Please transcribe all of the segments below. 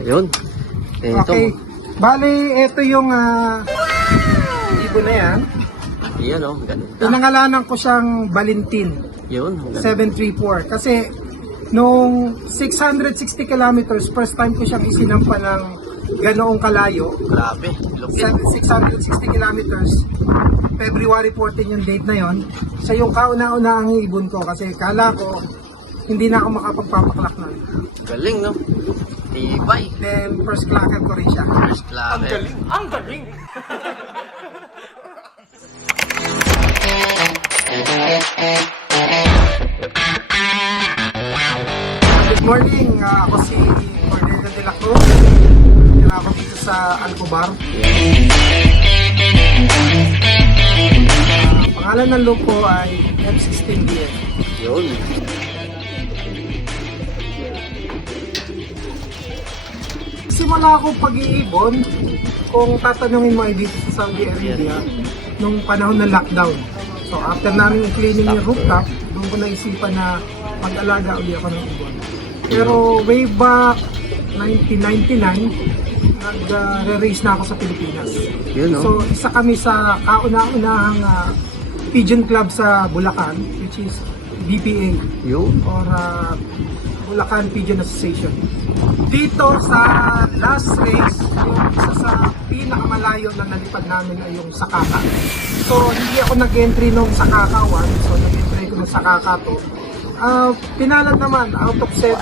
Ayun. Ito. Okay. Bali, ito yung ibon na yan. Ayan o, ganda. Pinangalanan ko siyang Valentin Yun, ang ganda. 734. Kasi nung 660 kilometers, first time ko siyang isinampa ng ganoong kalayo. Grabe, lupit. 660 kilometers. February 14 yung date na yon. Siya yung kauna-una ang ibon ko kasi kala ko hindi na ako makapagpapaklak nun. Galing, no? Tibay. Then first clacker ko rin siya. First class. Ang galing. Ang galing! Good morning, ako si Cornelia de la Cruz. Ako dito sa Alcobar. Pangalan ng loop ko ay M16DN. Yun. Simula ako pag-iibon, kung tatanungin mo ay dito sa Saudi Arabia, nung panahon ng lockdown. So after namin cleaning yung rooftop, doon ko naisipan na mag-alaga ulit ako ng ibon. Pero way back 1999, nag-re-race na ako sa Pilipinas. Yun, no? So isa kami sa kauna-unahang pigeon club sa Bulacan, which is BPA Yun. or Bulacan Pigeon Association. Dito sa last race, yung isa sa pinakamalayo na nalipad namin ay yung Sakaka. So hindi ako nag-entry nung Sakaka 1, so nag-entry ko nung Sakaka 2. Pinalad naman, out of 7,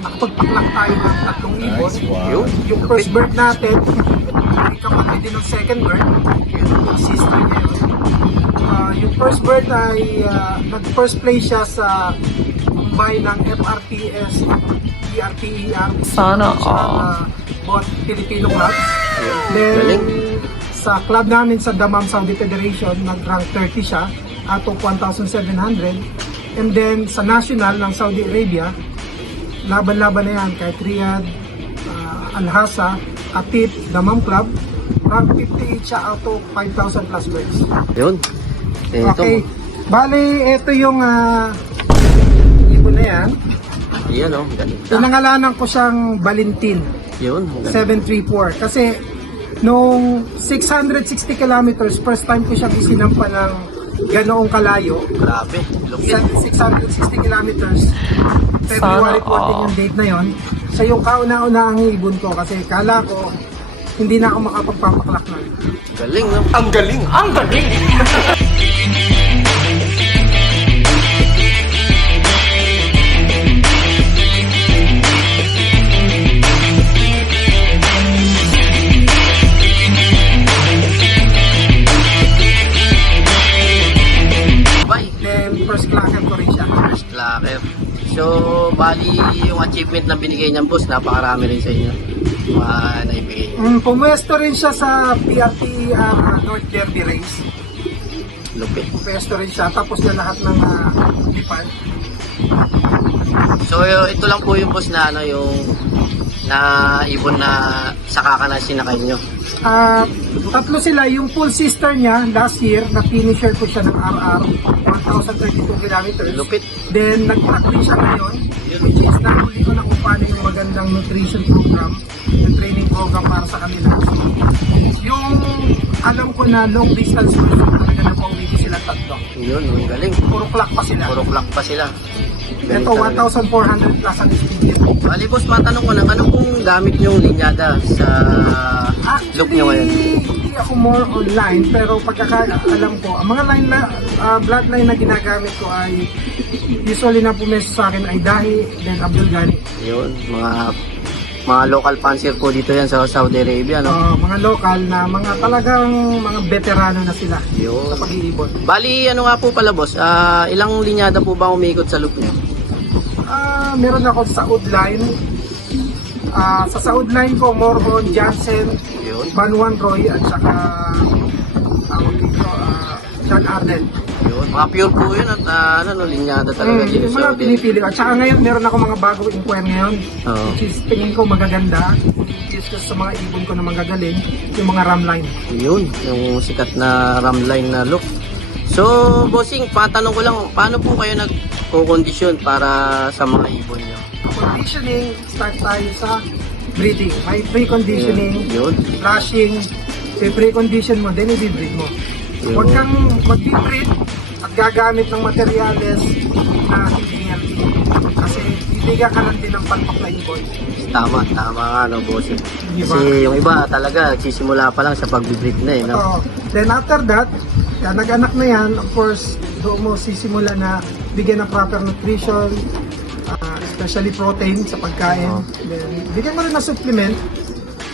nakapagpaklak tayo ng 3 ibon. Yun. Yung first bird natin, ay kapatid din ng second bird, yung sister niya yun. Yung first bird ay nag-first place siya sa Mumbai ng FRPS, ERPER. Sana Both Filipino clubs. Then, Galing. sa club namin sa Dammam Saudi Federation, nag-rank 30 siya out of 1,700. And then, sa national ng Saudi Arabia, laban-laban na yan kay Riyadh, Al-Hasa, Atif, Dammam Club, rank 58 siya out of 5,000 plus birds. Yun. Ito. Okay. Bali, ito yung ibon na yan. Ayan o, ganda. Pinangalanan ko siyang Valentin Yun, ang ganda. 734. Kasi nung 660 kilometers, first time ko siyang isinampa ng ganoong kalayo. Grabe, lupit. 660 kilometers. February 14 yung date na yon. Siya yung kauna-una ang ibon ko kasi kala ko hindi na ako makapagpapaklak nun. Galing, no? Ang galing! Ang galing! Tibay. Then first clacker ko rin siya. First clacker. So, bali yung achievement na binigay niyang boss, napakarami rin sa inyo. Mga naibigay niyo. Pumuesto rin siya sa PRTER North Derby Race. Lupit. Pumuesto rin siya. Tapos na lahat ng lipad. So, ito lang po yung boss na ano, yung na ibon na sakaka na sinakay nyo. Tatlo sila. Yung full sister niya, last year, na-finisher ko siya ng RR, 1,032 kilometers. Lupit. Then, nag-track rin siya ngayon, which is nahuli ko na kung paano yung magandang nutrition program, yung training program para sa kanila. Yung alam ko na long distance talaga na pauwi ko sila tatlo. Yun, ang galing. Puro clock pa sila. Puro clock pa sila. Galing Ito, talaga. 1,400 plus ang speed niya. Bali boss, matanong ko lang, ano pong gamit nyong linyada sa look nyo ngayon? Hindi ako more online, pero pagkakaalam ko, ang mga line na, bloodline na ginagamit ko ay usually na pumesto sa akin ay Dahi, then Abdul Ghani. Yun, mga local fancier po dito yan sa Saudi Arabia, no? Mga local na mga talagang mga veterano na sila Yun. sa pag-iibon. Bali, ano nga po pala boss, ilang linyada po ba umikot sa look nyo? Meron ako sa Saud line. Sa Saud line ko, more on Jansen, Yun. Banwan Roy, at saka John Arden. Yun, mga pure po yun at linyada talaga dito Yung sa mga Saudi. pinipili ko. At saka ngayon, meron ako mga bagong inquire ngayon. Oo. Which is tingin ko magaganda. Is ko sa mga ibon ko na magagaling, yung mga ram line. Yun, yung sikat na ramline na look. So, bossing, patanong ko lang, paano po kayo nagko-kondisyon para sa mga ibon nyo? Conditioning, start tayo sa breeding. May pre-conditioning, Yun. flushing, pre-condition mo, then i-breed mo. Yun. Huwag kang mag-breed at gagamit ng materyales na hindi healthy. Kasi bibigyan ka lang din ng palpak na ibon. Tama nga no, bossing. Diba? Kasi yung iba talaga, nagsisimula pa lang sa pag-breed na eh, no? So, then after that, nag-anak na yan, of course, doon mo sisimula na bigyan ng proper nutrition, especially protein sa pagkain. Then, bigyan mo rin ng supplement.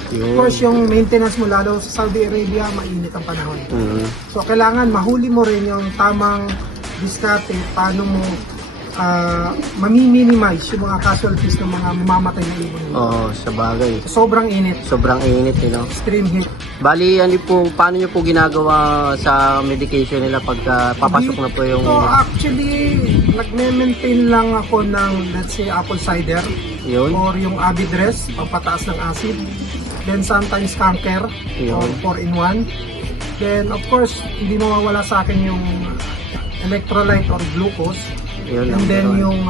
Of Yun. course, yung maintenance mo, lalo sa Saudi Arabia, mainit ang panahon. Mhm. So, kailangan mahuli mo rin yung tamang diskarte, paano mo mami-minimize yung mga casualties ng mga mamamatay na ibon mo. Oo, sa bagay. Sobrang init, Sobrang init, eh, no? extreme heat. Bali, ano po, paano nyo po ginagawa sa medication nila pagka papasok na po yung... So, actually, nagme-maintain lang ako ng, let's say, apple cider Yun. or yung Abidres, pampataas ng acid. Then sometimes canker or Yun. 4-in-1. Then, of course, hindi mawawala sa akin yung electrolyte or glucose. Yun, And then number one. yung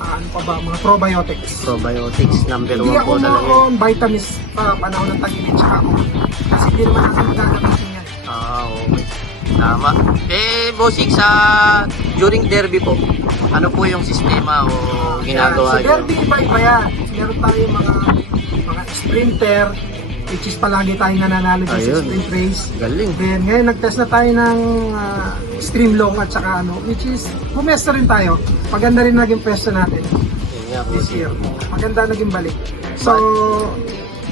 ano pa ba, mga probiotics. Probiotics, number Hindi 1 ako po talaga. on vitamins pa panahon ng tag-init tsaka ako. Kasi hindi naman natin gagamitin yan. Okay. Tama. Bossing, during derby po, ano po yung sistema o ginagawa Sa nyo? derby, iba-iba yan. Meron tayong mga sprinter, which is palagi tayong nananalo sa Ayun. sprint race. Galing. Then ngayon nag-test na tayo ng stream long at saka which is pumesto rin tayo. Maganda rin naging pwesto natin Yun nga, this bossing. year. Maganda naging balik. So,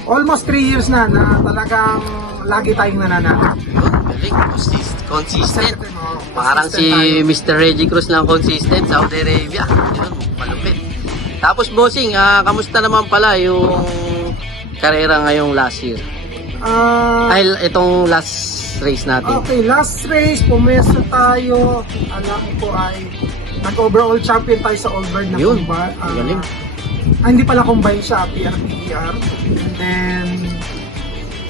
almost 3 years na talagang lagi tayong nananalo. Galing. Consistent. Parang Consistent tayo. si Mr. Reggie Cruz lang consistent, Saudi Arabia. Yun, malupit. Tapos bossing, kamusta naman pala yung karera ngayong last year? Ay, itong last race natin. Okay, last race, pumesto tayo. Alam ko ay nag-overall champion tayo sa Allbird na Yun, combine. galing. Hindi pala combine siya, PRPER. And then,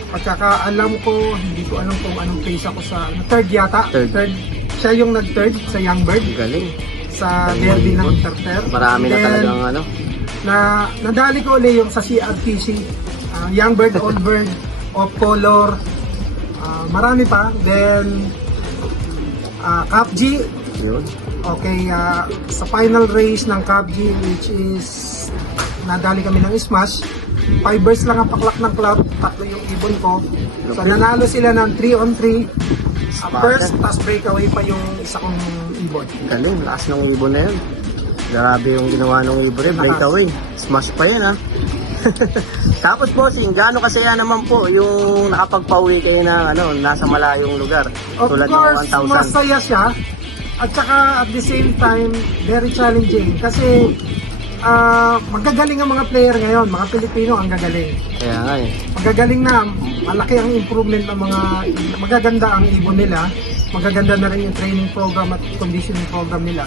pagkakaalam ko, hindi ko alam kung anong place ako sa third yata. Third. Siya yung nag-third sa Youngbird Galing. sa derby ng Interter. Marami na And then, talagang ano. nadali ko ulit yung sa CRTC, Youngbird, Allbird, Off Color, marami pa. Then, Cap G, Yun. okay, sa final race ng Cap G, which is, nadali kami ng Smash. 5 birds lang ang paklak ng club, 3 yung ibon ko. So, nanalo sila ng 3-on-3. First, tas breakaway pa yung isa kong ibon. Galing. Lakas ng ibon na yun. Grabe yung ginawa ng ibon. Breakaway. Smash pa yan, ha. Tapos bossing, gaano kasaya naman po yung nakapagpauwi kayo ng nasa malayong lugar? Of Tulad course, ng 1,000. masaya siya. At saka at the same time, very challenging. Kasi magagaling ang mga player ngayon. Mga Pilipino ang gagaling. Kaya nga eh. Magagaling na. Malaki ang improvement ng mga, magaganda ang ibon nila. Magaganda na rin yung training program at conditioning program nila.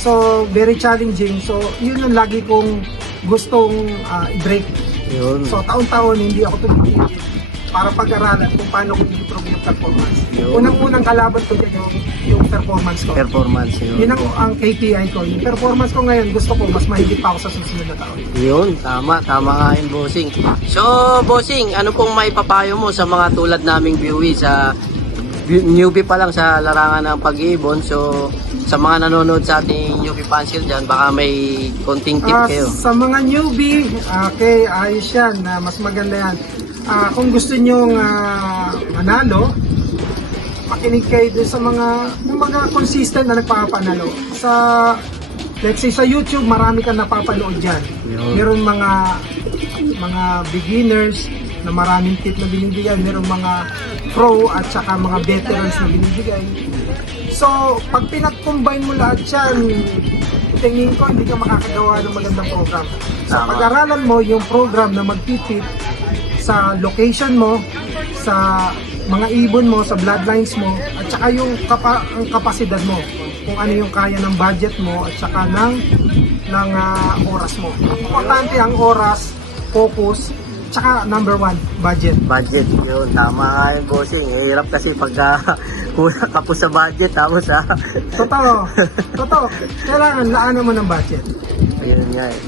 So, very challenging. So, yun ang lagi kong gustong i-break. Yun. So, taon-taon hindi ako tumitigil para pag-aralan kung paano ko i-improve yung performance. Yun. Unang-unang kalaban ko dyan yung performance ko. Performance yun. Yun ang KPI ko. Yung performance ko ngayon, gusto ko mas mahigit pa ako sa susunod na taon. Yun, tama nga yun, bossing. So, bossing, ano pong maipapayo mo sa mga tulad naming viewee sa newbie pa lang sa larangan ng pag-iibon? So, sa mga nanonood sa ating newbie pansil dyan, baka may konting tip kayo. Sa mga newbie, okay, ayos yan. Mas maganda yan. Kung gusto nyong manalo, makinig kayo dun sa yung mga consistent na nagpapanalo. Let's say sa YouTube, marami kang napapanood dyan. Yun. Meron mga beginners na maraming tip na binibigay. Meron mga pro at saka mga veterans na binibigay. So, pag pinag-combine mo lahat yan, tingin ko hindi ka makakagawa ng magandang program. So, Tama. pag-aralan mo yung program na magtitip sa location mo, sa mga ibon mo, sa bloodlines mo, at saka yung ang kapasidad mo, kung ano yung kaya ng budget mo, at saka ng oras mo. Importante ang oras, focus, tsaka number 1, budget. Budget, yun. Tama nga yun, bossing. Hirap kasi pagka kulang ka po sa budget, tapos Totoo. Kailangan laanan mo ng budget. ayun nga eh.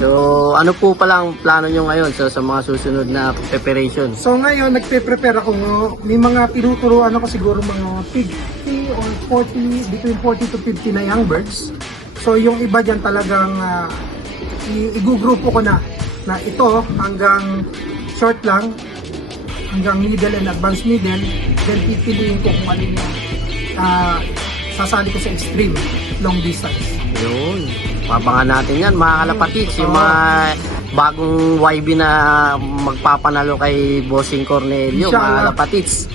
So, ano po palang plano nyo ngayon sa mga susunod na preparation? So ngayon, nagpe-prepare ako. May mga tinuturuan ako siguro mga 50 or 40, between 40 to 50 na young birds. So yung iba dyan talagang igugrupo ko na ito hanggang short lang, hanggang middle and advanced middle. Then pipiliin ko kung alin yung sasali ko sa extreme, long distance. Yun. Pabangan natin yan, mga kalapatids. Yung mga bagong YB na magpapanalo kay Bossing Cornelio, mga Inshallah. kalapatids.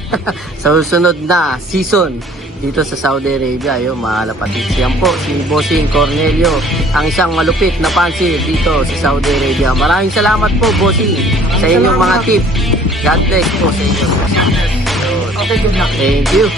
Sa susunod na season dito sa Saudi Arabia, yun, mga kalapatids. Yan po, si Bossing Cornelio, ang isang malupit na pansi dito sa Saudi Arabia. Maraming salamat po, Bossing, sa inyong mga salamat. tip. God bless po sa inyo. Okay, good luck. Thank you.